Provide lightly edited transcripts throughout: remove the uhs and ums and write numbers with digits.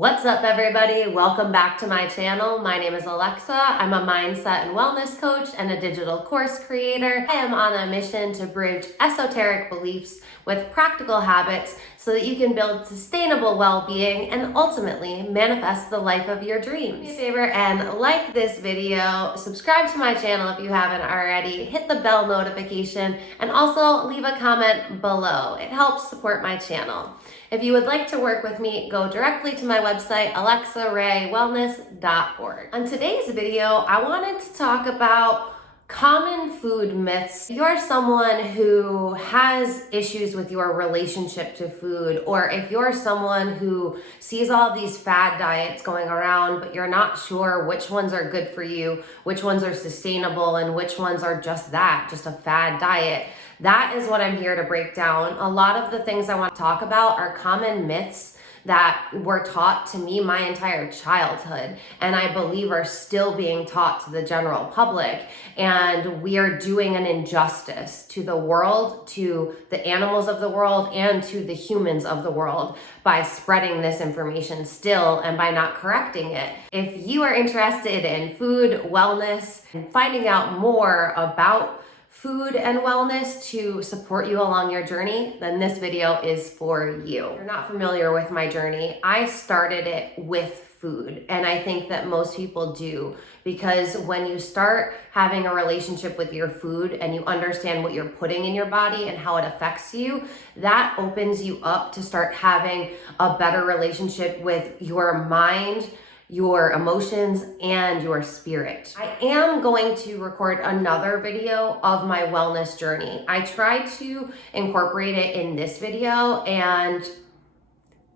What's up, everybody? Welcome back to my channel. My name is Alexa. I'm a mindset and wellness coach and a digital course creator. I am on a mission to bridge esoteric beliefs with practical habits so that you can build sustainable well-being and ultimately manifest the life of your dreams. Do me a favor and like this video, subscribe to my channel if you haven't already, hit the bell notification, and also leave a comment below. It helps support my channel. If you would like to work with me, go directly to my website, alexaraewellness.org. On today's video, I wanted to talk about common food myths. If you're someone who has issues with your relationship to food, or if you're someone who sees all these fad diets going around, but you're not sure which ones are good for you, which ones are sustainable, and which ones are just a fad diet, that is what I'm here to break down. A lot of the things I want to talk about are common myths that were taught to me my entire childhood, and I believe are still being taught to the general public. And we are doing an injustice to the world, to the animals of the world, and to the humans of the world by spreading this information still and by not correcting it. If you are interested in food, wellness, and finding out more about food and wellness to support you along your journey, then this video is for you. If you're not familiar with my journey, I started it with food, and I think that most people do, because when you start having a relationship with your food and you understand what you're putting in your body and how it affects you, that opens you up to start having a better relationship with your mind, your emotions, and your spirit. I am going to record another video of my wellness journey. I tried to incorporate it in this video and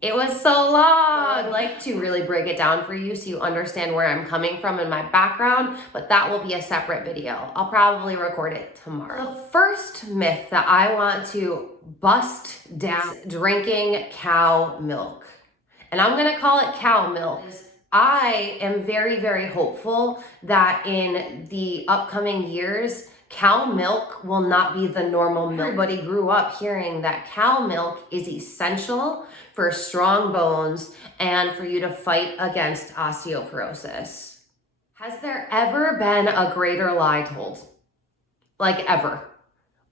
it was so long. I'd like to really break it down for you so you understand where I'm coming from in my background, but that will be a separate video. I'll probably record it tomorrow. The first myth that I want to bust down is drinking cow milk. And I'm gonna call it cow milk. I am very, very hopeful that in the upcoming years, cow milk will not be the normal milk. Everybody grew up hearing that cow milk is essential for strong bones and for you to fight against osteoporosis. Has there ever been a greater lie told? Like ever,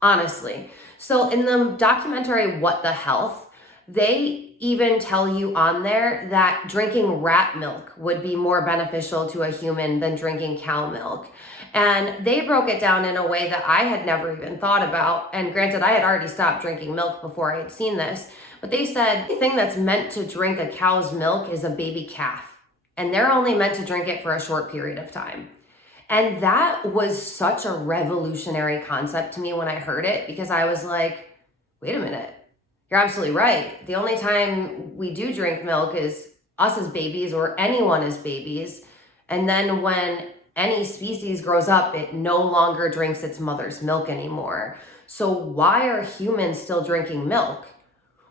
honestly. So in the documentary, What the Health, they even tell you on there that drinking rat milk would be more beneficial to a human than drinking cow milk. And they broke it down in a way that I had never even thought about. And granted, I had already stopped drinking milk before I had seen this, but they said the thing that's meant to drink a cow's milk is a baby calf. And they're only meant to drink it for a short period of time. And that was such a revolutionary concept to me when I heard it, because I was like, wait a minute. You're absolutely right. The only time we do drink milk is us as babies, or anyone as babies. And then when any species grows up, it no longer drinks its mother's milk anymore. So why are humans still drinking milk?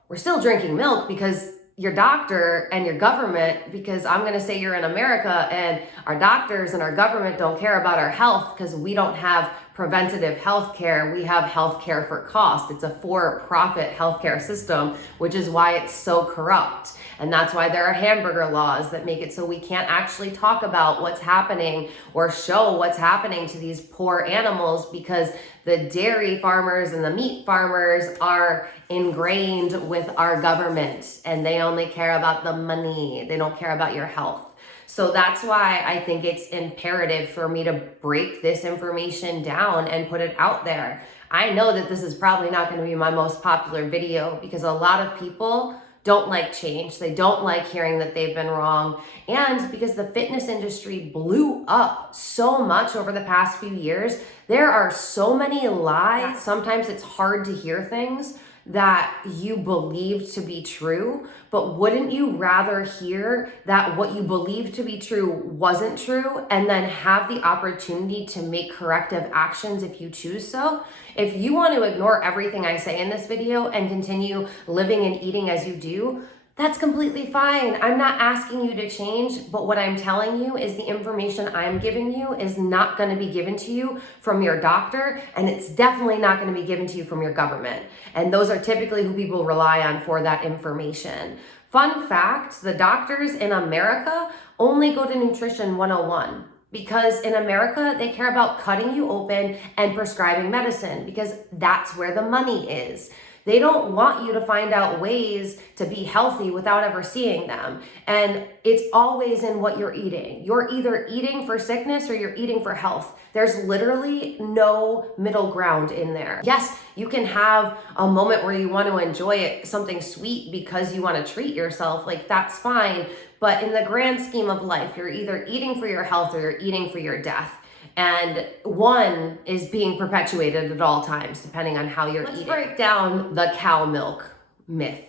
We're still drinking milk because your doctor and your government, because I'm gonna say you're in America and our doctors and our government don't care about our health because we don't have preventative health care. We have health care for cost. It's a for-profit healthcare system, which is why it's so corrupt. And that's why there are hamburger laws that make it so we can't actually talk about what's happening or show what's happening to these poor animals, because the dairy farmers and the meat farmers are ingrained with our government and they only care about the money. They don't care about your health. So that's why I think it's imperative for me to break this information down and put it out there. I know that this is probably not going to be my most popular video because a lot of people don't like change. They don't like hearing that they've been wrong. And because the fitness industry blew up so much over the past few years, there are so many lies. Sometimes it's hard to hear things that you believe to be true, but wouldn't you rather hear that what you believe to be true wasn't true and then have the opportunity to make corrective actions if you choose so? If you want to ignore everything I say in this video and continue living and eating as you do, that's completely fine. I'm not asking you to change, but what I'm telling you is the information I'm giving you is not going to be given to you from your doctor, and it's definitely not going to be given to you from your government. And those are typically who people rely on for that information. Fun fact, the doctors in America only go to Nutrition 101 because in America, they care about cutting you open and prescribing medicine because that's where the money is. They don't want you to find out ways to be healthy without ever seeing them. And it's always in what you're eating. You're either eating for sickness or you're eating for health. There's literally no middle ground in there. Yes, you can have a moment where you want to enjoy something sweet because you want to treat yourself. Like, that's fine. But in the grand scheme of life, you're either eating for your health or you're eating for your death. And one is being perpetuated at all times, depending on how you're eating. Let's break down the cow milk myth.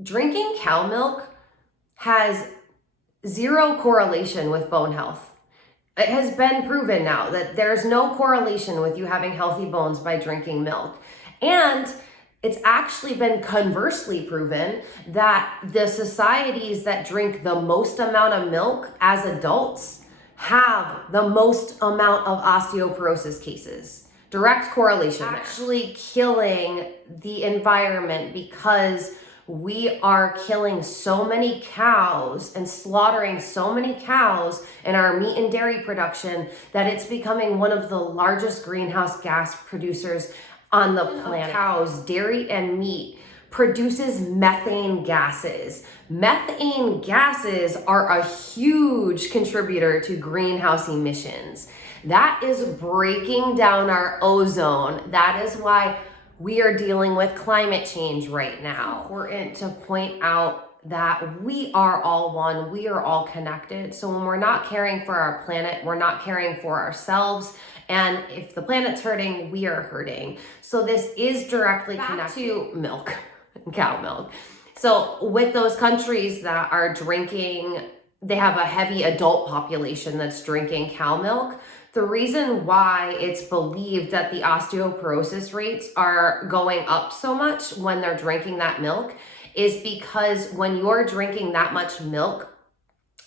Drinking cow milk has zero correlation with bone health. It has been proven now that there's no correlation with you having healthy bones by drinking milk. And it's actually been conversely proven that the societies that drink the most amount of milk as adults have the most amount of osteoporosis cases. Direct correlation. Actually killing the environment because we are killing so many cows and slaughtering so many cows in our meat and dairy production that it's becoming one of the largest greenhouse gas producers on the planet. Cows, dairy, and meat produces methane gases. Methane gases are a huge contributor to greenhouse emissions. That is breaking down our ozone. That is why we are dealing with climate change right now. It's important to point out that we are all one, we are all connected. So when we're not caring for our planet, we're not caring for ourselves. And if the planet's hurting, we are hurting. So this is directly connected to milk, cow milk. So with those countries that are drinking, they have a heavy adult population that's drinking cow milk. The reason why it's believed that the osteoporosis rates are going up so much when they're drinking that milk is because when you're drinking that much milk,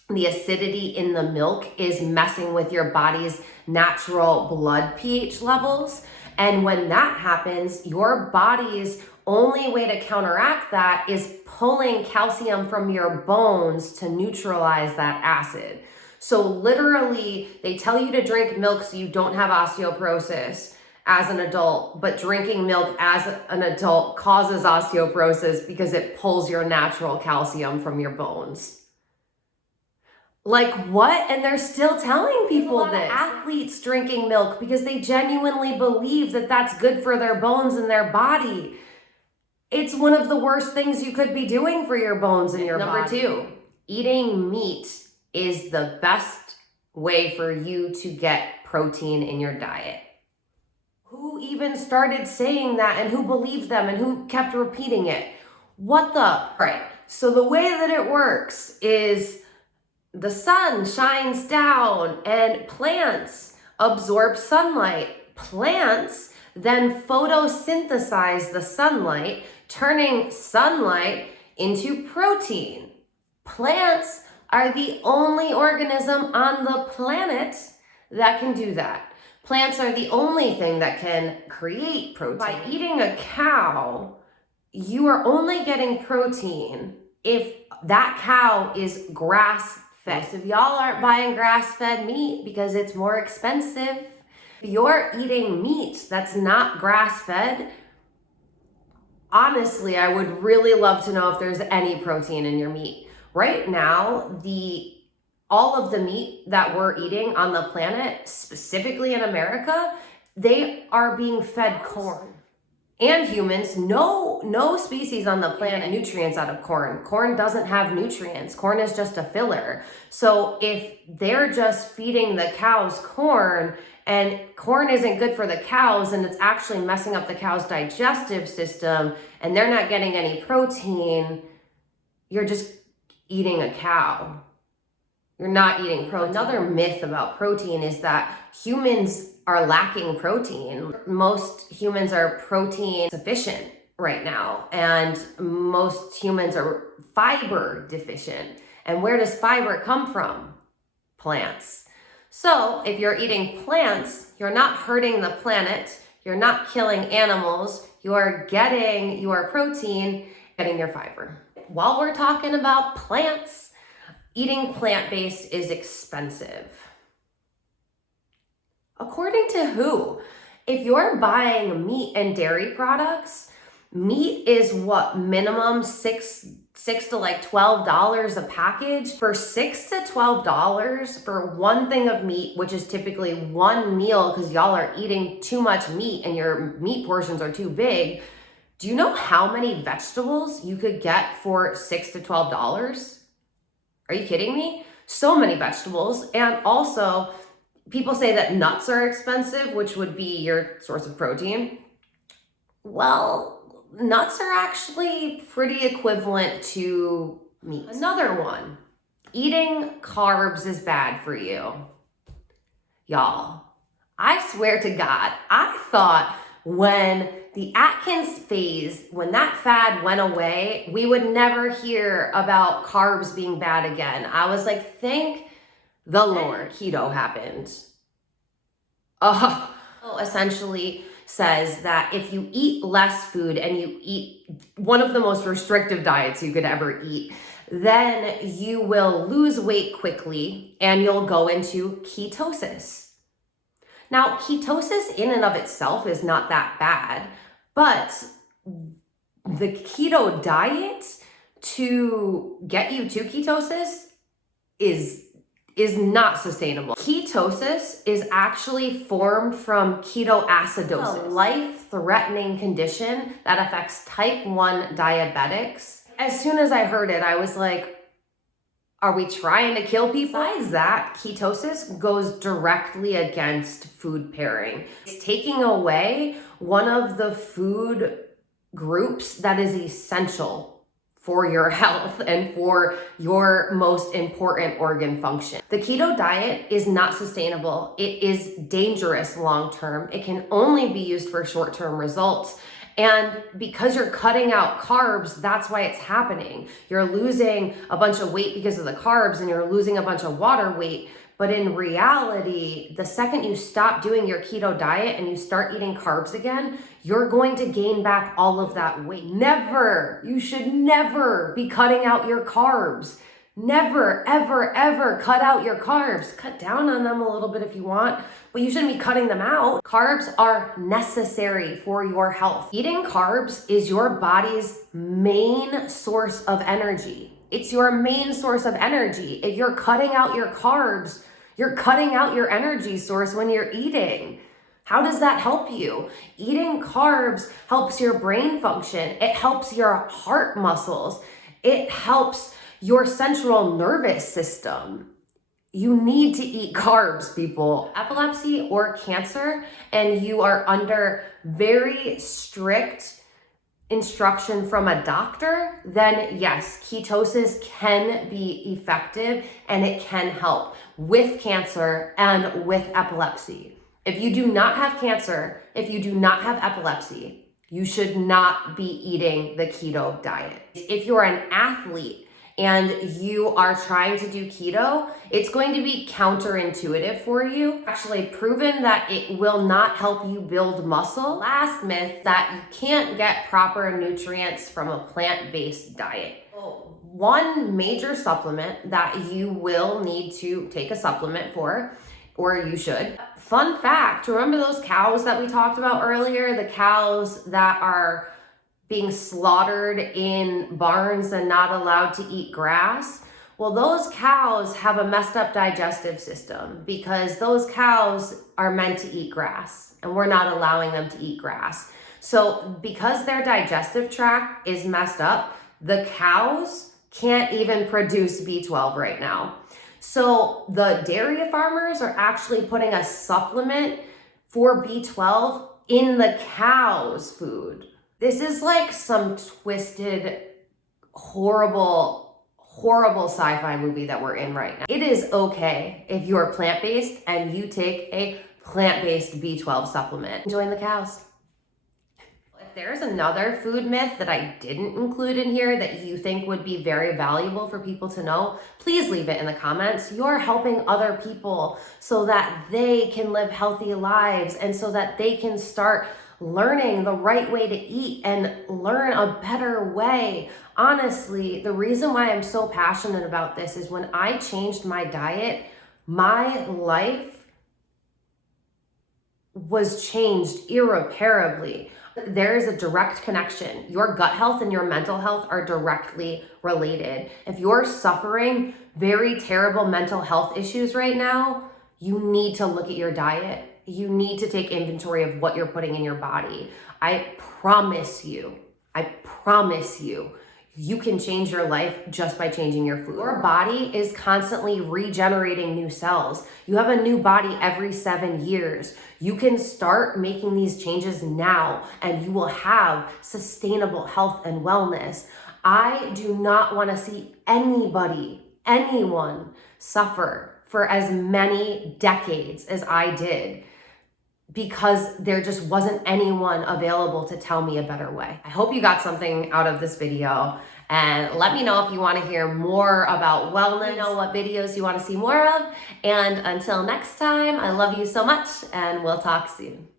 the acidity in the milk is messing with your body's natural blood pH levels. And when that happens, your body's only way to counteract that is pulling calcium from your bones to neutralize that acid. So literally, they tell you to drink milk so you don't have osteoporosis as an adult, but drinking milk as an adult causes osteoporosis because it pulls your natural calcium from your bones. Like, what? And they're still telling people this. Athletes drinking milk because they genuinely believe that that's good for their bones and their body. It's one of the worst things you could be doing for your bones and your body. Number 2, eating meat is the best way for you to get protein in your diet. Who even started saying that and who believed them and who kept repeating it? What the? Right. So the way that it works is the sun shines down and plants absorb sunlight. Plants then photosynthesize the sunlight, turning sunlight into protein. Plants are the only organism on the planet that can do that. Plants are the only thing that can create protein. By eating a cow, you are only getting protein if that cow is grass-fed. Most of y'all aren't buying grass-fed meat because it's more expensive. If you're eating meat that's not grass-fed, honestly, I would really love to know if there's any protein in your meat. Right now, all of the meat that we're eating on the planet, specifically in America, they are being fed corn. And humans, no species on the planet nutrients out of corn. Corn doesn't have nutrients. Corn is just a filler. So if they're just feeding the cows corn and corn isn't good for the cows and it's actually messing up the cow's digestive system and they're not getting any protein, you're just eating a cow. You're not eating protein. Another myth about protein is that humans are lacking protein. Most humans are protein deficient right now, and most humans are fiber deficient. And where does fiber come from? Plants. So if you're eating plants, you're not hurting the planet, you're not killing animals, you are getting your protein, getting your fiber. while we're talking about plants, eating plant-based is expensive. According to who? If you're buying meat and dairy products, meat is what, minimum six to like $12 a package. For $6 to $12 for one thing of meat, which is typically one meal because y'all are eating too much meat and your meat portions are too big. Do you know how many vegetables you could get for $6 to $12? Are you kidding me? So many vegetables. And also, people say that nuts are expensive, which would be your source of protein. Well, nuts are actually pretty equivalent to meat. Another one, eating carbs is bad for you. Y'all, I swear to God, I thought when the Atkins phase, when that fad went away, we would never hear about carbs being bad again. I was like, thank the Lord, keto happened. Essentially says that if you eat less food and you eat one of the most restrictive diets you could ever eat, then you will lose weight quickly and you'll go into ketosis. Now, ketosis in and of itself is not that bad, but the keto diet to get you to ketosis is not sustainable. Ketosis is actually formed from ketoacidosis, a life-threatening condition that affects type 1 diabetics. As soon as I heard it, I was like, are we trying to kill people? Besides that, ketosis goes directly against food pairing. It's taking away one of the food groups that is essential for your health and for your most important organ function. The keto diet is not sustainable. It is dangerous long-term. It can only be used for short-term results. And because you're cutting out carbs, that's why it's happening. You're losing a bunch of weight because of the carbs and you're losing a bunch of water weight. But in reality, the second you stop doing your keto diet and you start eating carbs again, you're going to gain back all of that weight. Never, you should never be cutting out your carbs. Never, ever, ever cut out your carbs. Cut down on them a little bit if you want, but you shouldn't be cutting them out. Carbs are necessary for your health. Eating carbs is your body's main source of energy. It's your main source of energy. If you're cutting out your carbs, you're cutting out your energy source when you're eating. How does that help you? Eating carbs helps your brain function. It helps your heart muscles. It helps your central nervous system. You need to eat carbs, people. Epilepsy or cancer, and you are under very strict instruction from a doctor, then yes, ketosis can be effective and it can help with cancer and with epilepsy. If you do not have cancer, if you do not have epilepsy, you should not be eating the keto diet. If you're an athlete and you are trying to do keto, it's going to be counterintuitive for you. Actually proven that it will not help you build muscle. Last myth, that you can't get proper nutrients from a plant-based diet. One major supplement that you will need to take a supplement for, or you should. Fun fact, remember those cows that we talked about earlier? The cows that are being slaughtered in barns and not allowed to eat grass? Well, those cows have a messed up digestive system because those cows are meant to eat grass and we're not allowing them to eat grass. So because their digestive tract is messed up, the cows can't even produce B12 right now. So the dairy farmers are actually putting a supplement for B12 in the cow's food. This is like some twisted, horrible sci-fi movie that we're in right now. It is okay if you're plant-based and you take a plant-based B12 supplement. Join the cows. If there's another food myth that I didn't include in here that you think would be very valuable for people to know, please leave it in the comments. You're helping other people so that they can live healthy lives and so that they can start learning the right way to eat and learn a better way. Honestly, the reason why I'm so passionate about this is when I changed my diet, my life was changed irreparably. There is a direct connection. Your gut health and your mental health are directly related. If you're suffering very terrible mental health issues right now, you need to look at your diet. You need to take inventory of what you're putting in your body. I promise you, you can change your life just by changing your food. Your body is constantly regenerating new cells. You have a new body every 7 years. You can start making these changes now and you will have sustainable health and wellness. I do not want to see anyone suffer for as many decades as I did, because there just wasn't anyone available to tell me a better way. I hope you got something out of this video, and let me know if you want to hear more about wellness, know what videos you want to see more of. And until next time, I love you so much, and we'll talk soon.